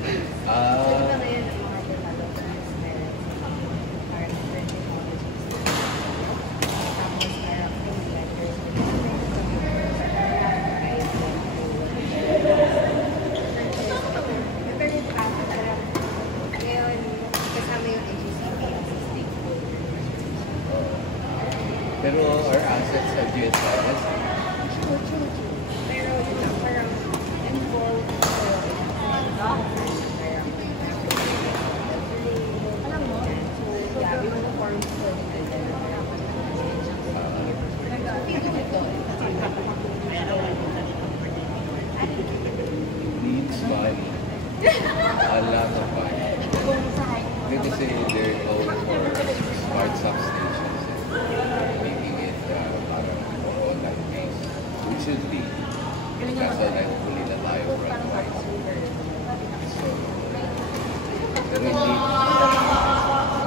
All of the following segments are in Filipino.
Ah, pero our assets are GSIS. Pero yun lang, parang involved alam mo, so yeah, we will form Needs money. A lot of money. Kasi they're going for smart substations and making it parang more online based, which should be. Kaso hopefully na tayo front-wise. So, pero hindi.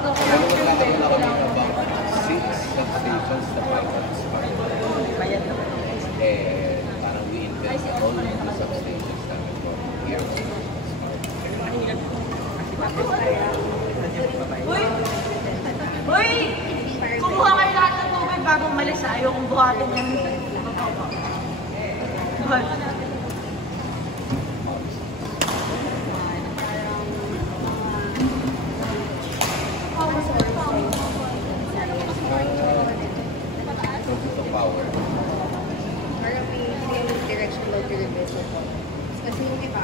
Pero nagkakaroon na kami about 6 substations na pilot smart. Eh, parang we invest all of the substations namin for years smart. Uy! Kumuha kayo lahat ng tubig bago umalis. Ayokong buhatin yan. Focus of power. parang may direction daw to revisit po. Kasi yung iba,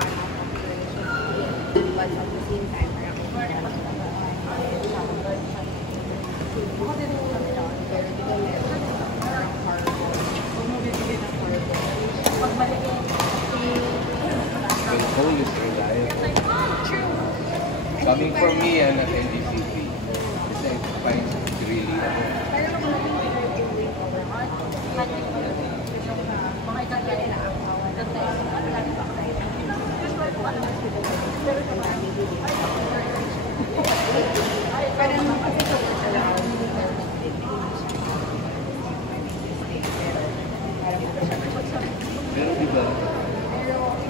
but at the same time, parang pero di ba meron parang horrible. The goal is reliable. Coming from me and at NDCP, kasi I find it really pero diba,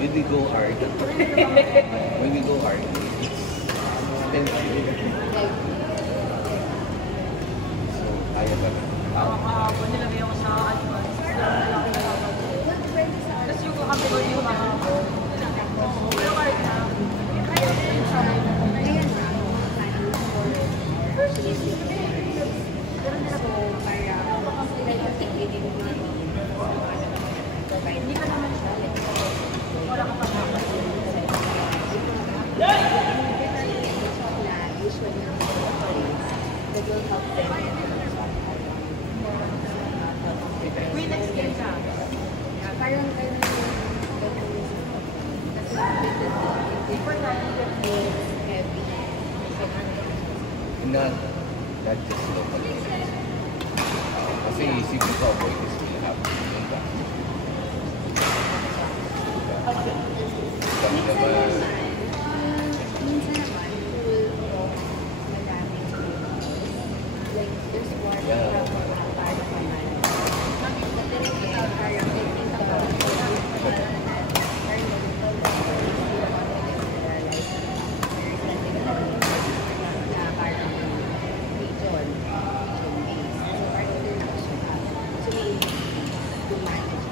when we go hard, it's expensive. So, kaya ba na? Nilagay ako sa advance. Tapos yung kakampi yung mga pero kahit na hindi ka naman siya. wala ka pa naman. Usually, that will help them. Uy, next game ka. Parang heavy. Not just local. Kasi isipin ko avoid is still happening. Kami naman, Minsan naman, cool, madaming like, there's one para naman. But then again, parang I think about na parang region based. So parang they're not so we to manage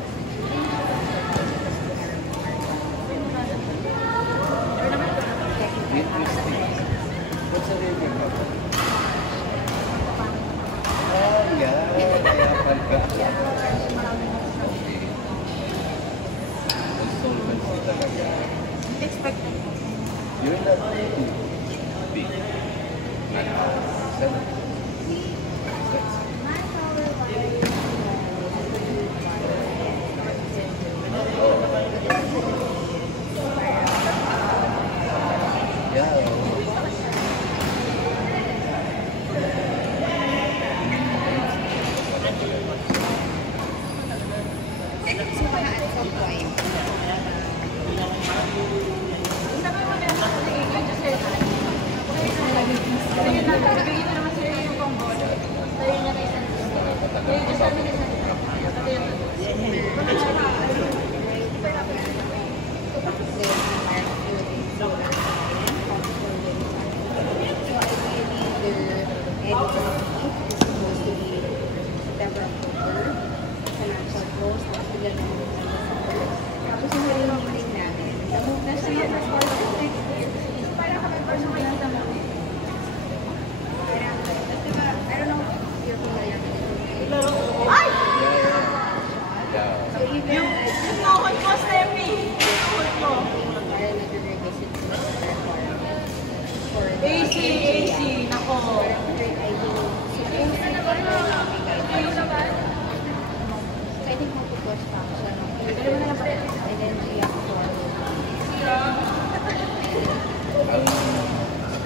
interesting. What's a river ba? Ah, yeah. Kaya pagka. Okay. Insolvency talaga. Expected. You're not too big. Seven. Sabi mo na, sige, just say, kasi nagagawin mo naman sila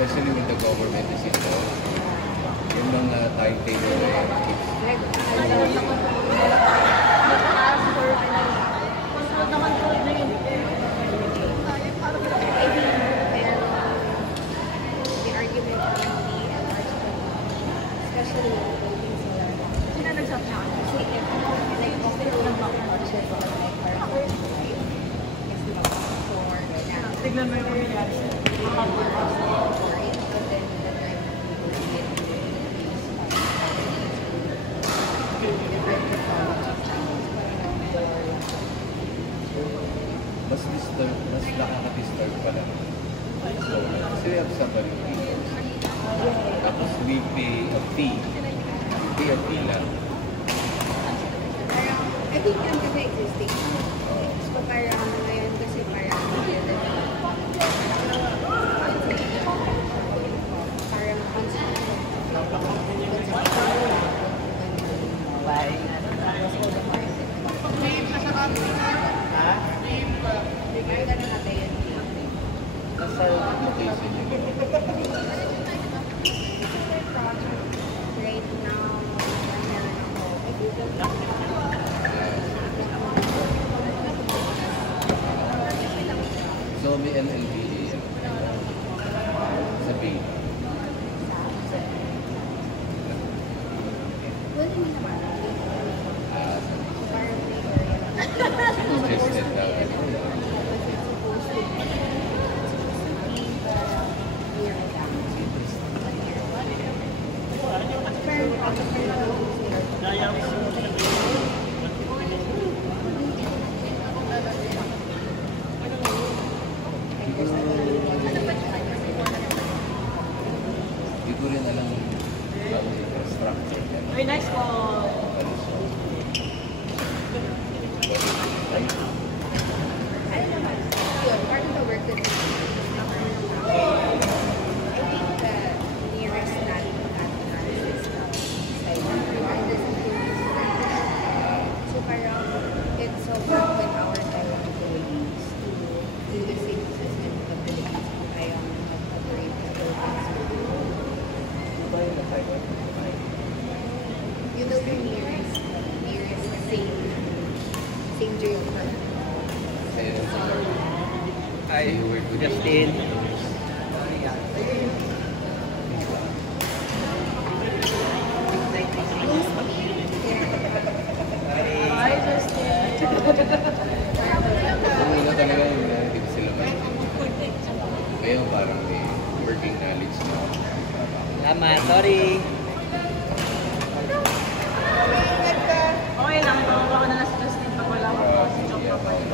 especially when the government is involved. Yung mga timetable na yan, Like, Ask for control na control na yun. I think, the argument can be enlarged, especially when the Philippines wala. Sino nagsabi sa akin? Kasi if, like, still nag-budget or like, parang, kasi diba, for, Tignan mo yung nangyayari sa for it, but then the time mas nakaka-disturb pala. So, kasi we have somebody who teaches. Tapos we pay a fee. We pay a fee lang. parang, I think yung kasi existing. So parang ngayon kasi parang parang Application yun. right now, meron ako. I think So, may MLBA yan. Sa pay. well, hindi naman. Ah, So parang may area. suggested na. Hindi ko rin alam ang structure niya. Very nice call. Ano siya? Right? I don't know. Yun, part of the work that I think the nearest natin at analysis is like so parang it's so good when our Taiwan employees to do the same system of the Philippines kung kaya mag-operate sa Philippines. You know the nearest same drill for Kasi Hi, you were good. Justin. Hi, Justin. So, una talaga yung hindi ko sila ngayon parang may working knowledge na. Salamat, sorry. Okay lang, tawagan ko na lang si Justin pag wala ko si Joke pa pa yun.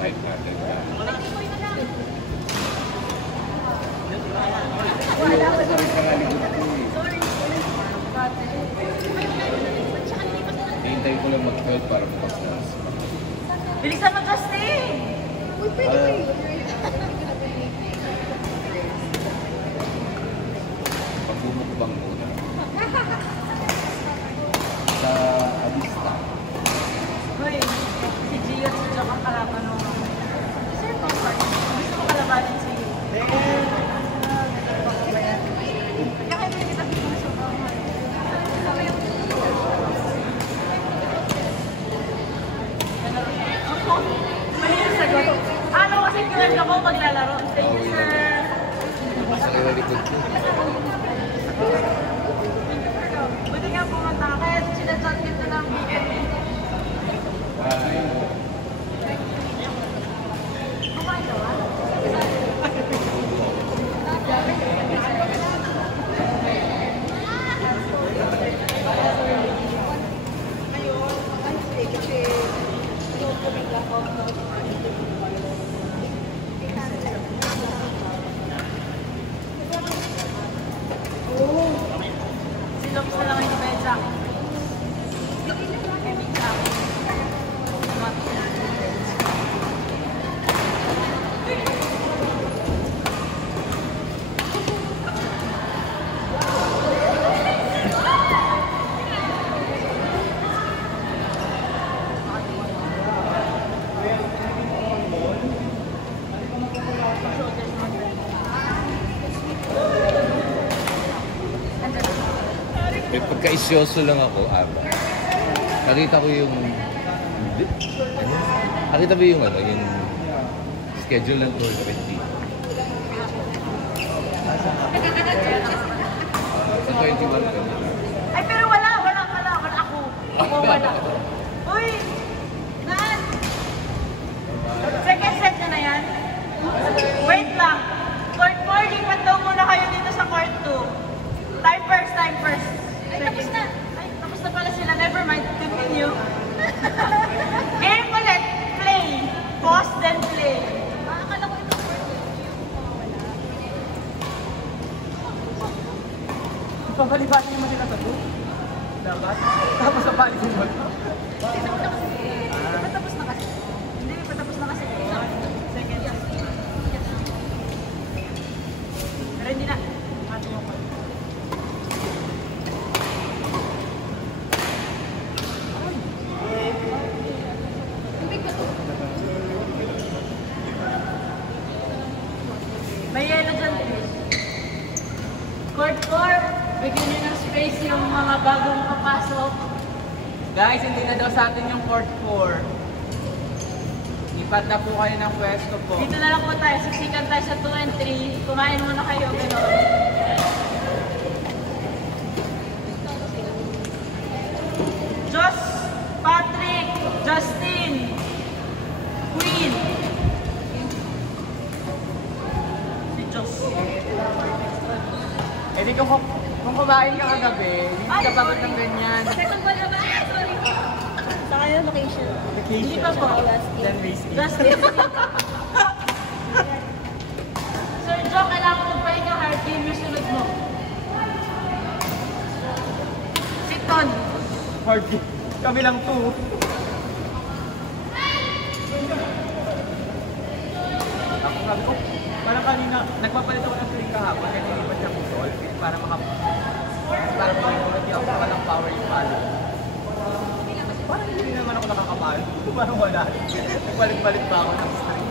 Kahit natin na. Sorry sa kalikot ko eh. Hintay ko lang mag-12 para bukas na. Bilisan mo, Justin! Uy, pwede ba yun? Pagbumukbang muna. Sa Avista. Hoy, si Gio at si Joke ang kalaban mo. Sir, comfort. Gusto ko kalabanin si kaya kayo kita bigyan sa bahay. Mali yung sagot. Ano kasi kilan ako maglalaro? Thank you, sir. Sa kalikot ko. Buti nga pumunta ka. Kaya sinachat kita ng weekend. Bye. Kumain ka ba? Silog sa lang yung bed sa akin. I mean, sa akin. Not nagka-isyoso lang ako, nakita ko yung... Nakita mo yung yung schedule ng tour 20. Sa 21 ka na. Ay, pero wala ako. Ako wala. Uy! Naan? Second set na yan? Wait lang. Court 4, lipat daw muna kayo dito sa court 2. Time first. Ay, tapos na. Ay, tapos na pala sila. Never mind. Continue. Game ulit. Play. Pause, then play. Akala ko ito for Pabalibasin naman sila sa to. Dapat. Tapos sa balik mo. Patapos na kasi. Hindi, patapos na kasi. Second set. Pero hindi na. Ato mo ko. May yellow dyan. Court 4, bigyan nyo ng space yung mga bagong papasok. Guys, hindi na daw sa atin yung court 4. Lipat na po kayo ng pwesto po. Dito na lang po tayo, siksikan tayo sa 2 and 3. Kumain muna kayo, gano'n. Josh, Patrick, Justin, Queen. Si Josh. Eh di kung kumain ka kagabi, hindi ka pagod ng ganyan. Second ball na ba? Sorry. Sa kayo, location. Hindi pa po. Then risky. Justin. Sir Joe, kailangan mo pahinga hard game yung sunod mo. Sit-on. Hard game. Kami lang 2. Ako sabi ko, parang kanina, nagpapalit ako ng string kahapon, kaya nilipat siya pusol, para hindi ako walang power yung palo. Parang hindi naman ako nakakapalo. Parang wala. Nagpalit-palit pa ako ng string.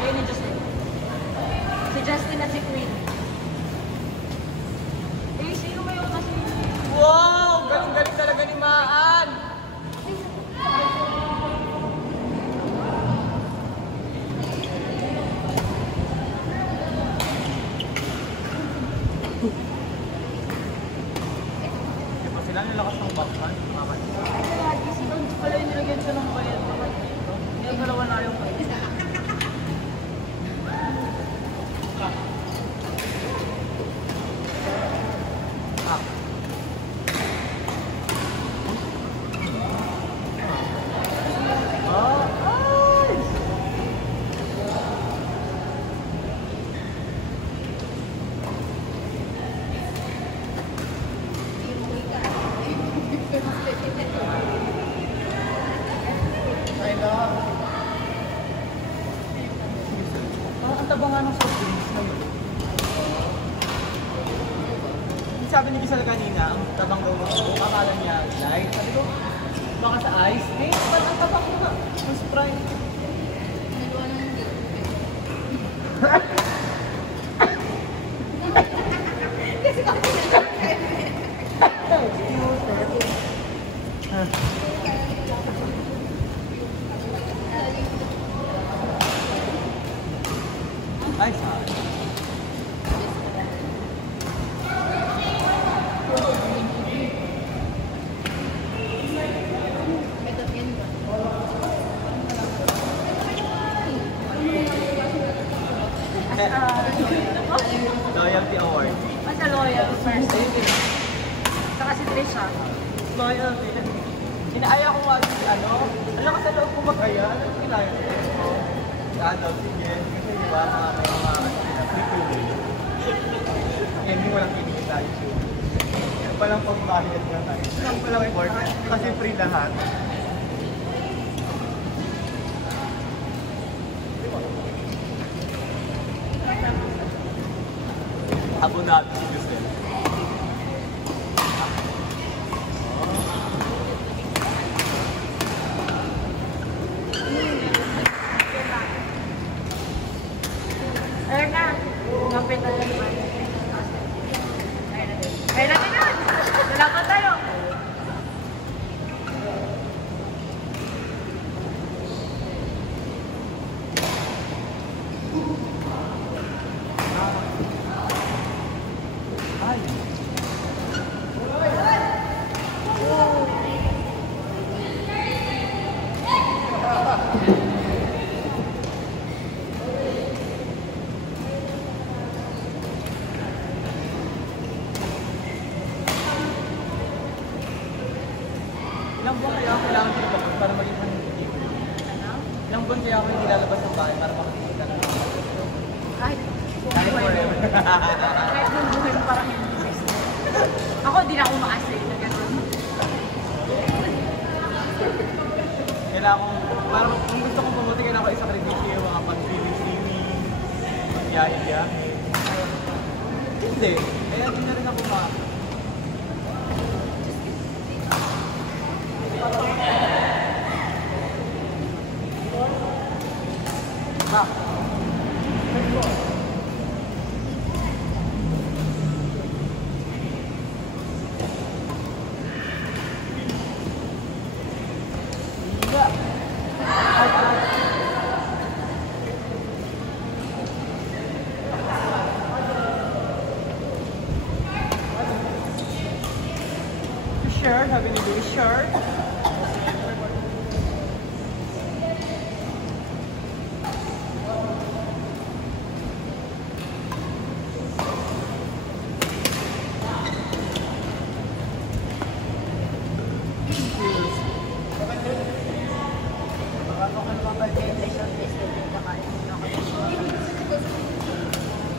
Ayun ni Justin. Si Justin at si Queen. Eh, sino ba yung kasi... Wow! Galing-galing talaga ni Maan! Ito sila nilakas ng batman. Lagi si Don pala yung nilagyan siya ng bayad na kay dito. Yung dalawa na yung bayad. Ang taba nga ng soft drinks ngayon. Yung sabi ni Giselle kanina, ang tabang daw ng Coke, akala niya light. Sabi ko, baka sa ice. Eh, parang ang tabang ko na. Yung Sprite. Nagawa ng hindi. Kasi ako Ay, sorry. Loyalty award. Mas a loyal person. Saka si Trisha. Loyalty. Inaaya ko nga si alam ka sa loob ko mag-aya. Kinaya ko. Sige. Kasi diba, mga free. Hindi mo lang kinig tayo. Yan palang pag-bayad nga tayo. Yan palang important. Kasi free lahat. Abu Dhabi si Giselle. Ayun na. Ngapit na naman. Ayun na. Ilang buwan kaya ako kailangan pinapagod para maging manhihigit? Ilang buwan kaya ako hindi lalabas ng bahay para makikita na lang? Kahit Kahit forever. kahit nung buhay mo parang hindi exist. Ako, di na ako makasay na gano'n. Kailangan kong, parang kung gusto kong pumuti, kailangan ko isakripisyo yung mga pag-swimming, mag-yahe-yahe. Hindi. Kaya hindi na rin ako Sure, sabi ni Louie, sure.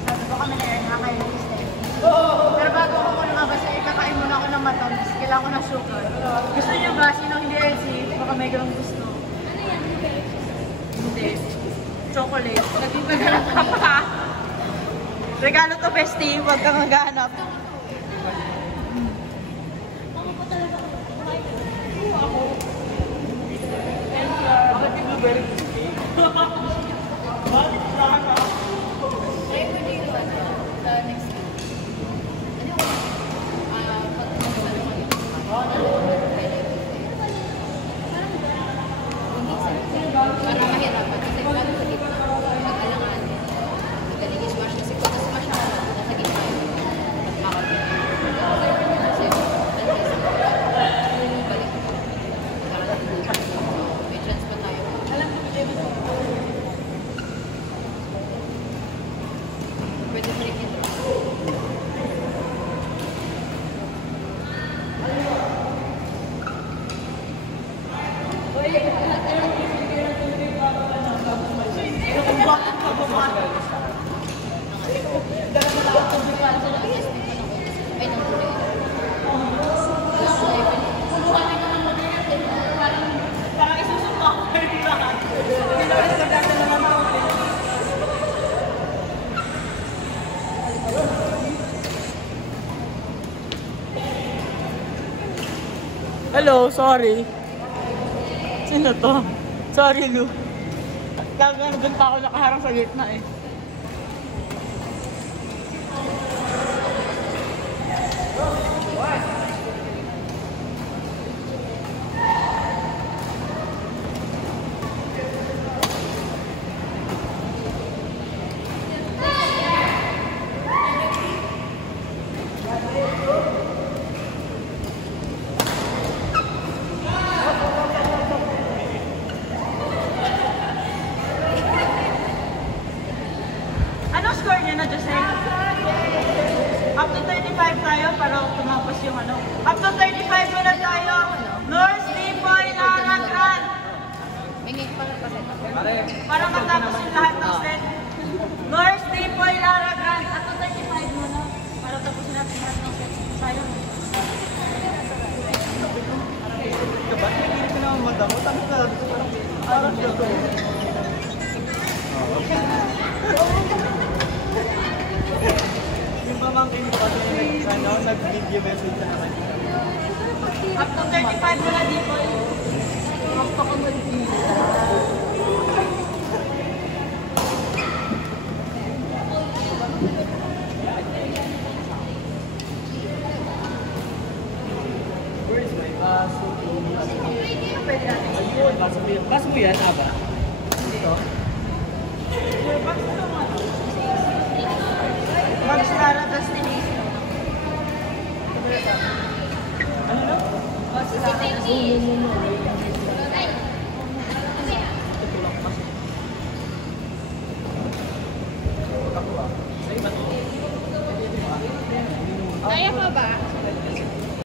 Sabi ko kami na yun, nakaka-release na yun. Pero bago ako muna mabasa, kakain muna ako ng matamis. Kailangan ko ng sugar. Gusto niyo ba? Sino hindi healthy? Baka may ganun gusto. Ano yan? Hindi. Chocolate. Nagtipagalap ka pa. Regalo to, bestie. Huwag kang maghanap. Bakit yung blueberry cheesecake? Try ko din yung sa next week. Ano yung parang mahirapan kasi bago sa gitna mag-alangan magaling i-smash kasi kung na-smash ako nasa gitna yun makakapit kasi balik may chance pa tayo alam ko pwede pa rin ito Parang isusuka ko kayo lahat. Pinoris ko dati naman ako. Hello, sorry. Sino to? Sorry, Lou. Talagang doon pa ako nakaharang sa gitna eh. Anong score niya na, Jose? Up to 35 tayo para tumapos yung ano. Up to 35 muna tayo. North Lipoy, Lara Grande. may ngayon pa rin kasi Para matapos yung lahat ng set. North Lipoy, Lara Grande. Up to 35 muna. Para tapusin natin lahat ng set. Sayang. Ba't hindi ko naman madamo? Tapos na parang siya to. Yung pamangkin ko kasi nag-video message na naman. Up to 35 muna, Lipoy. Where's my baso? Pwede natin. Ayun, baso mo yan. Baso mo yan, Aba? Dito? Mags Lara Destination. Ano na? Mags Lara Destination.